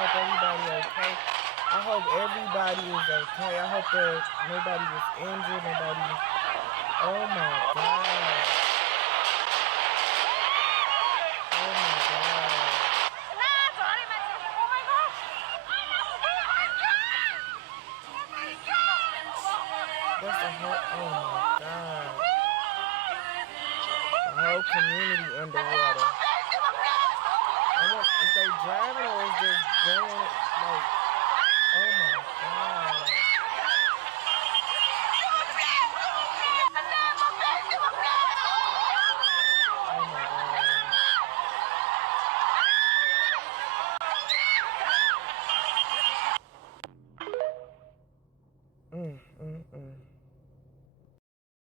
hope everybody okay. I hope everybody is okay. I hope that nobody was injured, nobody. Oh my God. Oh my God. That's the whole. Oh my God. The whole community underwater. I want if they driving or is just going like. Oh my God. Oh my God. Mm, mm, mm.